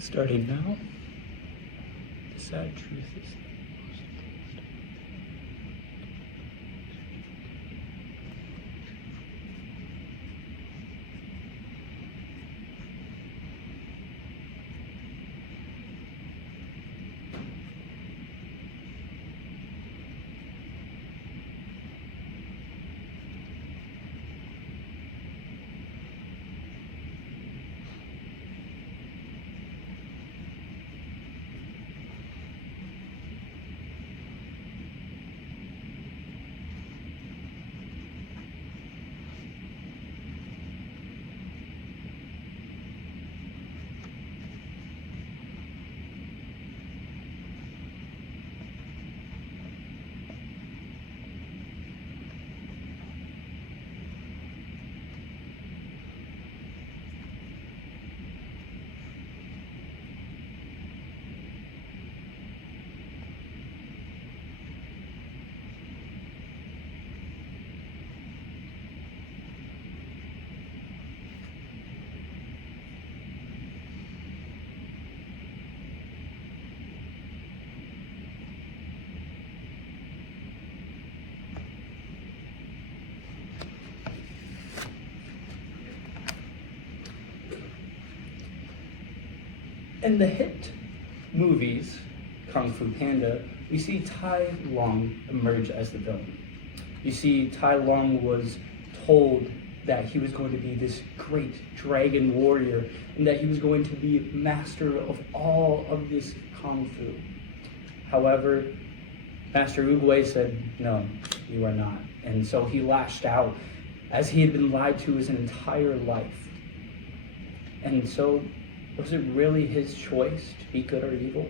Starting now, the sad truth is in the hit movies Kung Fu Panda, we see Tai Lung emerge as the villain. You see, Tai Lung was told that he was going to be this great dragon warrior and that he was going to be master of all of this Kung Fu. However, Master Oogway said, no, you are not. And so he lashed out as he had been lied to his entire life. And so, was it really his choice to be good or evil?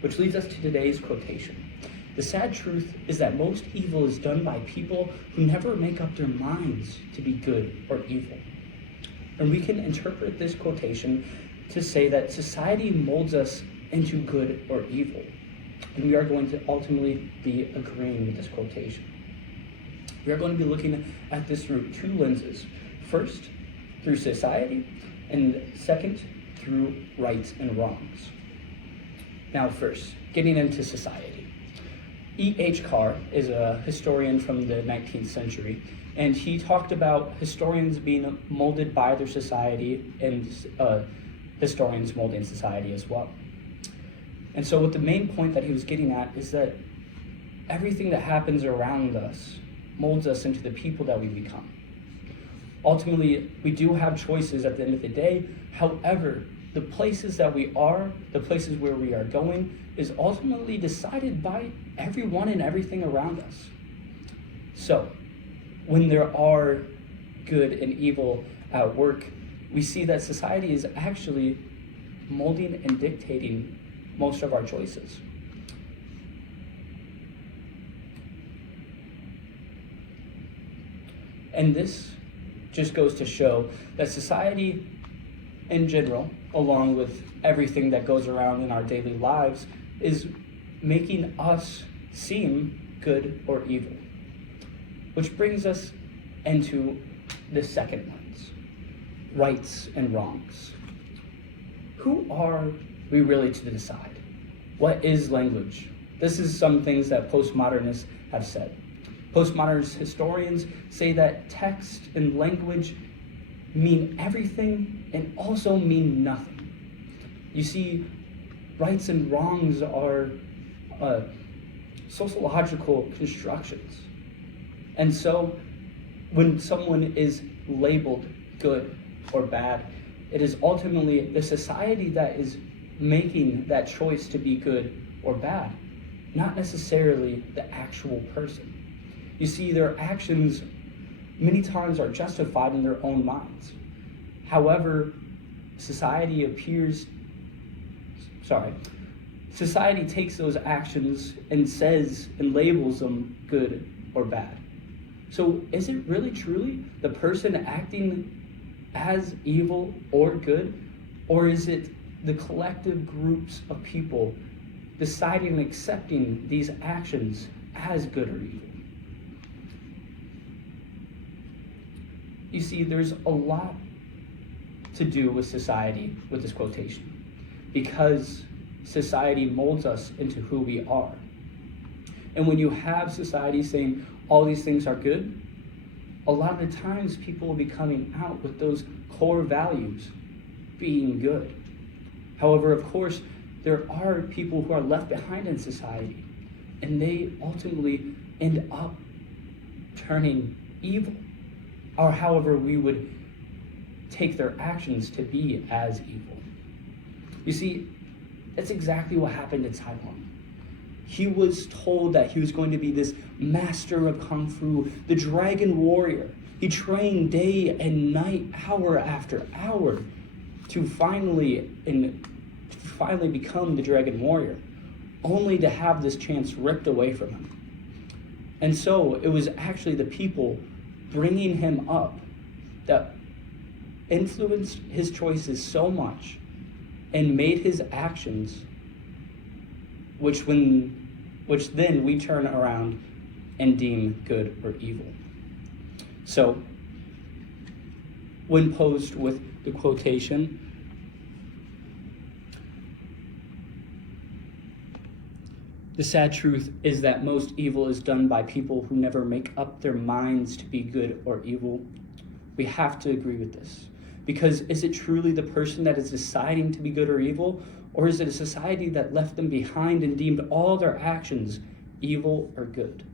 Which leads us to today's quotation. The sad truth is that most evil is done by people who never make up their minds to be good or evil. And we can interpret this quotation to say that society molds us into good or evil. And we are going to ultimately be agreeing with this quotation. We are going to be looking at this through two lenses. First, through society, and second, through rights and wrongs. Now first, getting into society. E.H. Carr is a historian from the 19th century, and he talked about historians being molded by their society and historians molding society as well. And so what the main point that he was getting at is that everything that happens around us molds us into the people that we become. Ultimately, we do have choices at the end of the day. However, the places that we are, the places where we are going, is ultimately decided by everyone and everything around us. So, when there are good and evil at work, we see that society is actually molding and dictating most of our choices. And this just goes to show that society in general, along with everything that goes around in our daily lives, is making us seem good or evil. Which brings us into the second lens, rights and wrongs. Who are we really to decide? What is language? This is some things that postmodernists have said. Postmodernist historians say that text and language mean everything and also mean nothing. You see, rights and wrongs are sociological constructions. And so when someone is labeled good or bad, it is ultimately the society that is making that choice to be good or bad, not necessarily the actual person. You see, their actions many times are justified in their own minds. However, society takes those actions and says and labels them good or bad. So is it really truly the person acting as evil or good, or is it the collective groups of people deciding and accepting these actions as good or evil? You see, there's a lot to do with society with this quotation. because society molds us into who we are. And when you have society saying all these things are good, a lot of the times people will be coming out with those core values being good. However, of course, there are people who are left behind in society, and they ultimately end up turning evil, or however we would take their actions to be as evil. You see, that's exactly what happened to Tai Lung. He was told that he was going to be this master of Kung Fu, the dragon warrior. He trained day and night, hour after hour, to finally become the dragon warrior, only to have this chance ripped away from him. And so it was actually the people bringing him up that influenced his choices so much and made his actions, which then we turn around and deem good or evil. So, when posed with the quotation, the sad truth is that most evil is done by people who never make up their minds to be good or evil. We have to agree with this. Because is it truly the person that is deciding to be good or evil? Or is it a society that left them behind and deemed all their actions evil or good?